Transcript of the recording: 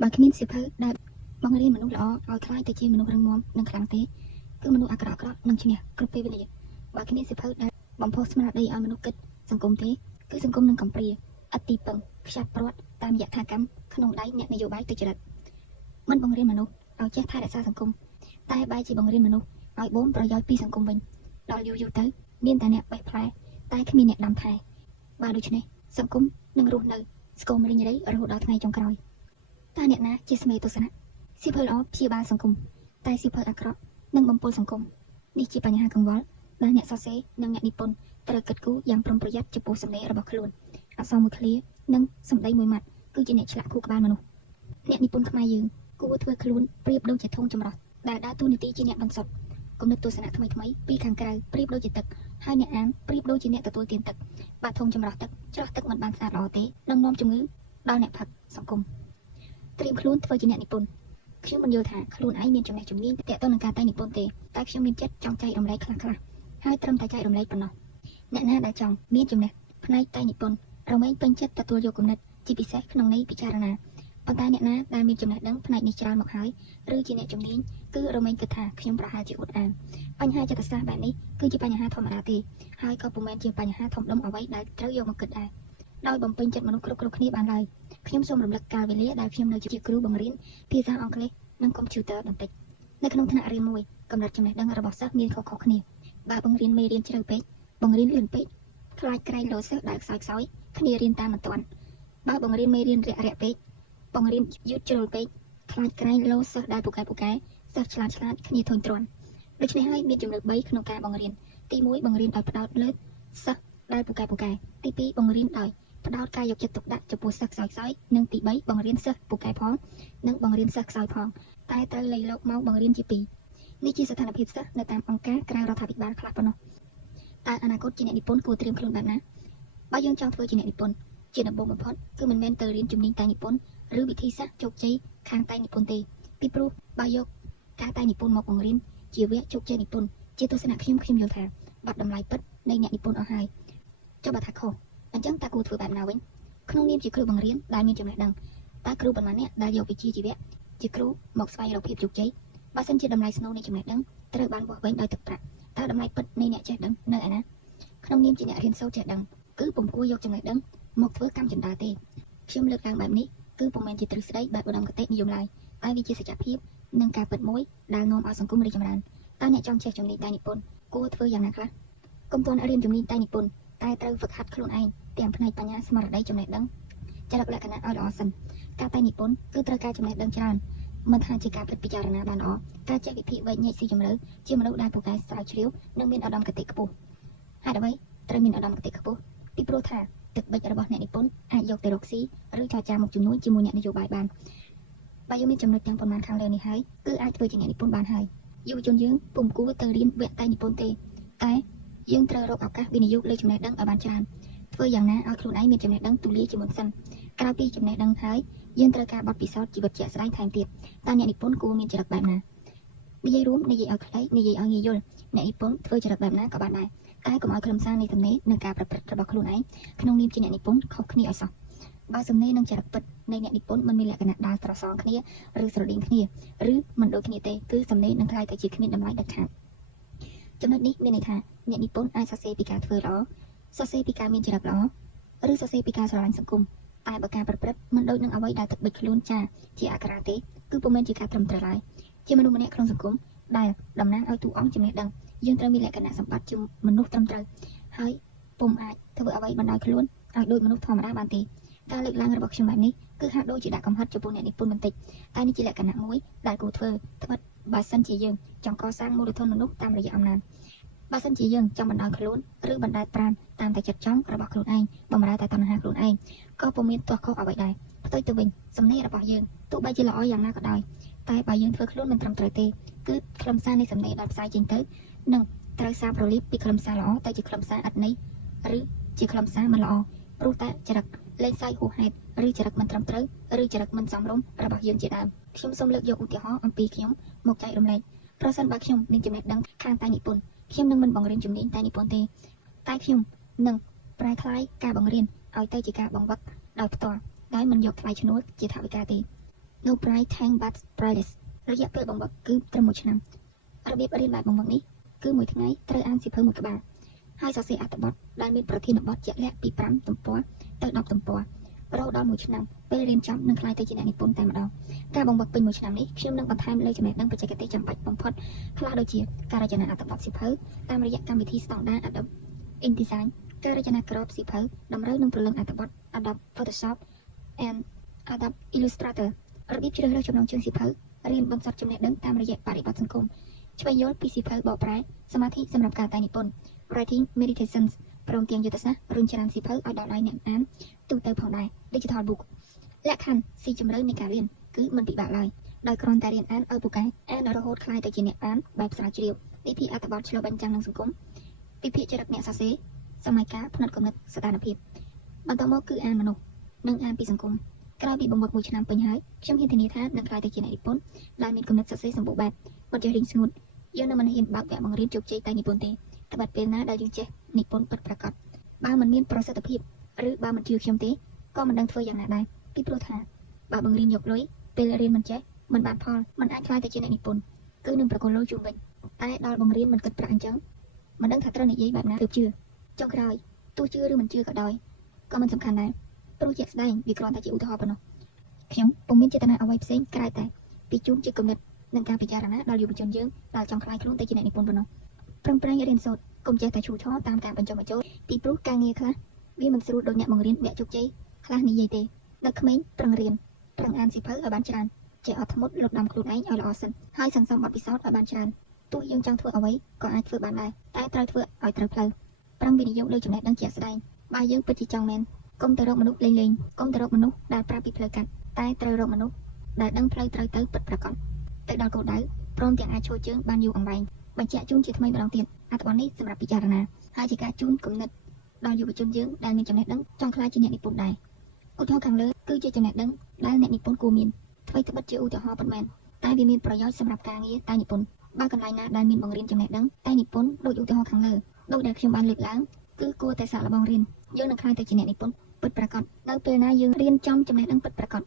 បើគ្មានសៀវភៅដែលបង្រៀនមនុស្សល្អឲ្យខ្លាយទៅជាមនុស្សរឹងមាំនិងខ្លាំងទេគឺមនុស្សអាក្រក់ៗនឹងឈ្នះគ្រប់ពេលវេលាបើគ្មានសៀវភៅដែលបំផុសស្មារតីឲ្យមនុស្សគិតសង្គមទេគឺសង្គមនឹងកំព្រាឥតទីពឹងខ្ចាត់ព្រាត់តាមយថាកម្មក្នុងដៃអ្នកនយោបាយទុច្ចរិតមិនបង្រៀនមនុស្សឲ្យចេះថែរក្សាសង្គមតែបែរជាបង្រៀនមនុស្សឲ្យបូមប្រយោជន៍ពីសង្គមវិញដល់យូរទៅមានតែអ្នកបេះផ្លែតែគ្មានអ្នកដាំថែបើដូច្នេះសង្គមនឹងរស់នៅស្គមរីងរៃរហូតដល់ថ្ងៃចុងក្រោយតើអ្នកណាជាស្មេទស្សនៈសៀវភៅល្អព្យាបាលសង្គមតែសៀវភៅអាក្រក់នឹងបំពុលសង្គមនេះជាបញ្ហាកង្វល់ដែលអ្នកសរសេរនិងអ្នកនិពន្ធត្រូវគិតគូរយ៉ាងប្រុងប្រយ័ត្នចំពោះសម្ដីរបស់ខ្លួនអក្សរមួយឃ្លានិងសម្ដីមួយម៉ាត់គឺជាអ្នកឆ្លាក់ខួរក្បាលមនុស្សអ្នកនិពន្ធខ្មែរយើងគួរធ្វើខ្លួនប្រៀបដូចជាធុងចម្រោះដែលដើរតួនាទីជាអ្នកបន្សុទ្ធគំនិតទស្សនៈថ្មីពីខាងក្រៅប្រៀបដូចជាទឹកហើយអ្នកអានប្រៀបដូចជាអ្នកទទួលទានទឹកបើធុងចម្រោះទឹកច្រោះទឹកមិនបានស្អាតល្អទេនឹងនាំជំងឺដល់អ្នកផឹកសង្គមត្រៀមខ្លួនធ្វើជាអ្នកនិពន្ធខ្ញុំមិនយល់ថាខ្លួនឯងមានចំណេះជំនាញទាក់ទងនឹងការតែងនិពន្ធទេតែខ្ញុំមានចិត្តចង់ចែករំលែកខ្លះហើយត្រឹមតែចែករំលែកប៉ុណ្ណោះអ្នកណាដែលចង់មានចំណេះផ្នែកតែងនិពន្ធរមែងពេញចិត្តទទួលយកគំនិតជាពិសេសក្នុងន័យពិចារណាប៉ុន្តែអ្នកណាដែលមានចំណេះដឹងផ្នែកនេះច្រើនមកហើយឬជាអ្នកជំនាញគឺរមែងគិតថាខ្ញុំប្រហែលជាអួតអាងបញ្ហាចិត្តសាស្ត្របែបនេះគឺជាបញ្ហាធម្មតាទេហើយក៏ពុំមែនជាបញ្ហាធំដុំអ្វីដែលត្រូវយកមកគិតដែរដោយបំពេញចិត្តមនុស្សគ្រប់គ្នាបានឡើយខ្ញុំសូមរំលឹកកាលវេលាដែលខ្ញុំនៅជាគ្រូបង្រៀនភាសាអង់គ្លេសនិងកុំព្យូទ័របន្តិចនៅក្នុងថ្នាក់រៀនមួយកម្រិតចំណេះដឹងរបស់សិស្សមានខុសៗគ្នាបើបង្រៀនមេរៀនជ្រៅពេកបង្រៀនលឿនពេកខ្លាចក្រែងលោសិស្សដែលខ្សោយគ្នារៀនតាមមិនទាន់បើបង្រៀនមេរៀនរាក់ពេកបង្រៀនយឺតជ្រុលពេកខ្លាចក្រែងលោសិស្សដែលពូកែសិស្សឆ្លាតគ្នាធុញទ្រាន់ដូច្នេះហើយមានចំណុច3ក្នុងការបង្រៀនទី1បង្រៀនដោយផ្ដោតលើសិស្សដែលពូកែទី2បង្រៀនដោយផ្ដោតការយកចិត្តទុកដាក់ចំពោះសិស្សខ្សោយនិងទី3បង្រៀនសិស្សពូកែផងនិងបង្រៀនសិស្សខ្សោយផងតែត្រូវលៃលកមកបង្រៀនជាពីរនេះជាស្ថានភាពសិស្សនៅតាមអង្គការក្រៅរដ្ឋាភិបាលខ្លះប៉ុណ្ណោះតើអនាគតជាអ្នកនិពន្ធគួរត្រៀមខ្លួនបែបណាបើយើងចង់ធ្វើជាអ្នកនិពន្ធជាដំបូងបំផុតគឺមិនមែនទៅរៀនជំនាញតែនិពន្ធឬវិធីសាស្ត្រជោគជ័យខាងតែនិពន្ធទេពីព្រោះបើយកការតែនិពន្ធមកបង្រៀនជាវគ្គជោគជ័យនិពន្ធជាទស្សនៈខ្ញុំយល់ថាបាត់តម្លៃពិតនៃអ្នកនិពន្ធអស់ហើយចុះបើថាខុសអញ្ចឹងតើគួរធ្វើបែបណាវិញក្នុងនាមជាគ្រូបង្រៀនដែលមានចំណេះដឹងតើគ្រូប៉ុន្មានអ្នកដែលយកវិជ្ជាជីវៈជាគ្រូមកស្វែងរកភាពជោគជ័យបើសិនជាតម្លៃស្នូលនៃចំណេះដឹងត្រូវបានបោះវែងដោយទឹកប្រាក់តើតម្លៃពិតនៃអ្នកចេះដឹងនៅឯណាក្នុងនាមជាអ្នករៀនសូត្រចេះដឹងគឺពុំគួរយកចំណេះដឹងមកធ្វើកម្មចិន្តាទេខ្ញុំលើកឡើងបែបនេះគឺពុំមែនជាទ្រឹស្ដីបែបឧត្តមគតិនិយមឡើយតែវាជាសច្ចភាពនិងការពិតមួយដែលនាំឲ្យសង្គមរីកចម្រើនតើអ្នកចង់ចេះជំនាញតែនិពន្ធគួរធ្វើយ៉ាងណាខ្លះកុំទាន់រៀនជំនាញតែនិពន្ធតែត្រូវហ្វឹកហាត់ខ្លួនឯងទាំងផ្នែកបញ្ញាស្មារតីចំណេះដឹងចរិតលក្ខណៈឲ្យល្អសិនការតែនិពន្ធគឺត្រូវការចំណេះដឹងច្រើនមិនថាជាការពិចារណាបានល្អការចេះវិភាគវែកញែកស៊ីជម្រៅជាមនុស្សដែលពូកែស្រាវជ្រាវនិងមានឧត្តមគតិខ្ពស់ហេតុអ្វីត្រូវមានឧត្តមគតិខ្ពស់ពីព្រោះថាទឹកបិចរបស់អ្នកនិពន្ធអាចយកទៅរកស៊ីឬចរចាមកជំនួយជាមួយអ្នកនយោបាយបានបើយើងមានចំណុចទាំងប៉ុន្មានខាងលើនេះហើយគឺអាចធ្វើជាអ្នកនិពន្ធបានហើយយុវជនយើងពុំគួរទៅរៀនវគ្គតែនិពន្ធទេតែយើងត្រូវរកឱកាសវិនិយោគលើចំណេះដឹងឲ្យបានច្រើនធ្វើយ៉ាងណាឲ្យខ្លួនឯងមានចំណេះដឹងទូលាយជាមុនសិនក្រៅពីចំណេះដឹងហើយយើងត្រូវការបទពិសោធន៍ជីវិតជាក់ស្ដែងថែមទៀតតើអ្នកនិពន្ធគួរមានចរិតបែបណានិយាយរួមនិយាយឲ្យខ្លីនិយាយឲ្យងាយយល់អ្នកនិពន្ធធ្វើចរិតបែបណាក៏បានដែរតែកុំឲ្យខ្លឹមសារនៃសំណេរនិងការប្រព្រឹត្តរបស់ខ្លួនឯងក្នុងនាមជាអ្នកនិពន្ធខុសគ្នាឲ្យសោះបើសំណេរនិងចរិតពិតនៃអ្នកនិពន្ធមិនមានលក្ខណៈដាល់ត្រសងគ្នាឬស្រដៀងគ្នាឬមិនដូចគ្នាទេគឺសំណេរនឹងក្លាយទៅជាគ្មានតម្លៃដាច់ខាតចំណុចនេះមានន័យថាអ្នកនិពន្ធអាចសរសេរពីការធ្វើល្អសរសេរពីការមានចរិតល្អឬសរសេរពីការស្រឡាញ់សង្គមតែបើការប្រព្រឹត្តមិនដូចនឹងអ្វីដែលទឹកបិចខ្លួនចាជាអក្ខរាទេគឺពុំមែនជាការត្រឹមត្រូវឡើយជាមនុស្សម្នាក់ក្នុងសង្គមដែលតំណាងឲ្យតួអង្គចំណេះដឹងយើងត្រូវមានលក្ខណៈសម្បត្តិជាមនុស្សត្រឹមត្រូវហើយពុំអាចធ្វើអ្វីបណ្ដោយខ្លួនឲ្យដូចមនុស្សធម្មតាបានទេការលើកឡើងរបស់ខ្ញុំបែបនេះគឺហាក់ដូចជាដាក់កំហិតចំពោះអ្នកនិពន្ធបន្តិចតែនេះជាលក្ខណៈមួយដែលគួរធ្វើត្បិតបើសិនជាយើងចង់កសាងមូលធនមនុស្សតាមរយៈអំណាចបើសិនជាយើងចង់បណ្ដោយខ្លួនឬបណ្តែតប្រាណតាមតែចិត្តចង់របស់ខ្លួនឯងបំរើតែតណ្ហាខ្លួនឯងក៏ពុំមានទាស់ខុសអ្វីដែរផ្ទុយទៅវិញសំណេររបស់យើងទោះបីជាល្អយ៉ាងណាក៏ដោយតែបើយើងធ្វើខ្លួនមិនត្រឹមត្រូវទេគឺខ្លឹមសារនៃសំណេរដែលផ្សាយចេញទៅនឹងត្រូវសារប្រលៀបពីខ្លឹមសារល្អទៅជាខ្លឹមសារឥតន័យឬជាខ្លឹមសារមិនល្អព្រោះតែចរិតលេងសើចហួសហេតុឬចរិតមិនត្រឹមត្រូវឬចរិតមិនសមរម្យរបស់យើងជាដើមខ្ញុំសូមលើកយកឧទាហរណ៍អំពីខ្ញុំមកចែករំលែកប្រសិនបើខ្ញុំមានចំណេះដឹងខាងតែនិពន្ធខ្ញុំនឹងមិនបង្រៀនជំនាញតែនិពន្ធទេតែខ្ញុំនឹងប្រែក្លាយការបង្រៀនឲ្យទៅជាការបង្វឹកដោយផ្ទាល់ដោយមិនយកថ្លៃឈ្នួលជាថវិកាទេ no price thank but priceless រយៈពេលបង្វឹកគឺត្រឹម1 ឆ្នាំរបៀបរៀនបែបបង្វឹកនេះគឺមួយថ្ងៃត្រូវអានសៀវភៅមួយក្បាលហើយសរសេរអត្ថបទដែលមានប្រធានបទជាក់លាក់ពី5ទំព័រទៅ10ទំព័ររហូតដល់1ឆ្នាំពេលរៀនចប់នឹងក្លាយទៅជាអ្នកនិពន្ធតែម្ដងការបង្វឹកពេញ1ឆ្នាំនេះខ្ញុំនឹងបន្ថែមលើចំណេះដឹងបច្ចេកទេសចាំបាច់បំផុតខ្លះដូចជាការរចនាអត្ថបទសៀវភៅតាមរយៈកម្មវិធី Standard Adobe InDesign ការរចនាក្របសៀវភៅតម្រូវនឹងព្រលឹងអត្ថបទ Adobe Photoshop and Adobe Illustrator របៀបជ្រើសរើសចំណងជើងសៀវភៅរៀនបន្សុទ្ធចំណេះដឹងតាមរយៈបរិបទសង្គមឆ្វេងយល់ពីសៀវភៅបកប្រែសមាធិសម្រាប់ការតែនិពន្ធ Writing Meditations ព្រមទាំងយុទ្ធសាស្ត្ររុញច្រានសៀវភៅឲ្យដល់ដៃអ្នកអានទូទៅផងដែរ Digital Book លក្ខខណ្ឌស៊ីជម្រៅនៃការរៀនគឺមិនពិបាកឡើយដោយគ្រាន់តែរៀនអានឲ្យពូកែអានរហូតក្លាយទៅជាអ្នកអានបែបស្រាវជ្រាវវិធីអត្ថបទឆ្លុះបញ្ចាំងនឹងសង្គមវិភាគចរិតអ្នកសរសេរសម័យកាលផ្នែកគំនិតស្ថានភាពបន្តមកគឺអានមនុស្សនិងអានពីសង្គមក្រោយពីបង្វឹក1ឆ្នាំពេញហើយខ្ញុំហ៊ានធានាថានឹងក្លាយទៅជាអ្នកនិពន្ធដែលមានគំនិតសរសេរសម្បូរបែបបទចេះរៀងស្ងួតយើងនឹងមិនហ៊ានបើកវគ្គបង្រៀនជោគជ័យតែនិពន្ធទេតែបាត់ពេលណាដែលយើងចេះនិពន្ធពិតប្រាកដបើមិនមានប្រសិទ្ធភាពឬបើមិនជឿខ្ញុំទេក៏មិនដឹងធ្វើយ៉ាងណាដែរពីព្រោះថាបើបង្រៀនយកលុយពេលរៀនមិនចេះមិនបានផលមិនអាចខ្លាយទៅជាអ្នកនិពន្ធគឺនឹងប្រគល់លុយជុំវិញតែដល់បង្រៀនមិនគិតប្រាក់អញ្ចឹងមិនដឹងថាត្រូវនិយាយបែបណាទើបជឿចុងក្រោយទោះជឿឬមិនជឿក៏ដោយក៏មិនសំខាន់ដែរព្រោះជាក់ស្ដែងវាគ្រាន់តែជាឧទាហរណ៍ប៉ុណ្ណោះខ្ញុំពុំមានចេតនាអ្វីផ្សេងក្រៅតែពីជូនជាគំនិតនិងការពិចារណាដល់យុវជនយើងដែលចង់ក្លាយខ្លួនទៅជាអ្នកនិពន្ធប៉ុណ្ណោះប្រឹងប្រែងរៀនសូត្រកុំចេះតែឈូឆាយតាមការបញ្ចុះបញ្ចូលពីព្រោះការងារខ្លះវាមិនស្រួលដូចអ្នកបង្រៀនវគ្គជោគជ័យខ្លះនិយាយទេនៅក្មេងប្រឹងរៀនប្រឹងអានសៀវភៅឲ្យបានច្រើនចេះអត់ធ្មត់លុបដំខ្លួនឯងឲ្យល្អសិនហើយសន្សំបទពិសោធន៍ឲ្យបានច្រើនទោះយើងចង់ធ្វើអ្វីក៏អាចធ្វើបានដែរតែត្រូវធ្វើឲ្យត្រូវផ្លូវប្រឹងវិនិយោគលើចំណេះដឹងជាក់ស្ដែងបើយើងពិតជាចង់មែនកុំទៅរកមនុស្សលេងកុំទៅរកមនុស្សដែលប្រាប់ពីផ្លូវកាត់តែត្រូវរកមនុស្សដែលដឹងផ្លូវត្រូវទៅពិតប្រាកដទៅដល់គោលដៅព្រមទាំងអាចឈរជើងបានយូរអង្វែងបញ្ជាក់ជូនជាថ្មីម្ដងទៀតអត្ថបទនេះសម្រាប់ពិចារណាហើយជាការជូនគំនិតដល់យុវជនយើងដែលមានចំណេះដឹងចង់ក្លាយជាអ្នកនិពន្ធដែរឧទាហរណ៍ខាងលើគឺជាចំណេះដឹងដែលអ្នកនិពន្ធគួរមានអ្វីត្បិតជាឧទាហរណ៍ប៉ុន្មានតែវាមានប្រយោជន៍សម្រាប់ការងារតែនិពន្ធបើកន្លែងណាដែលមានបង្រៀនចំណេះដឹងតែនិពន្ធដូចឧទាហរណ៍ខាងលើដូចដែលខ្ញុំបានលើកឡើងគឺគួរតែសាកល្បងរៀនយើងនឹងក្លាយទៅជាអ្នកនិពន្ធពិតប្រាកដនៅពេលណាយើងរៀនចំចំណេះដឹងពិតប្រាកដ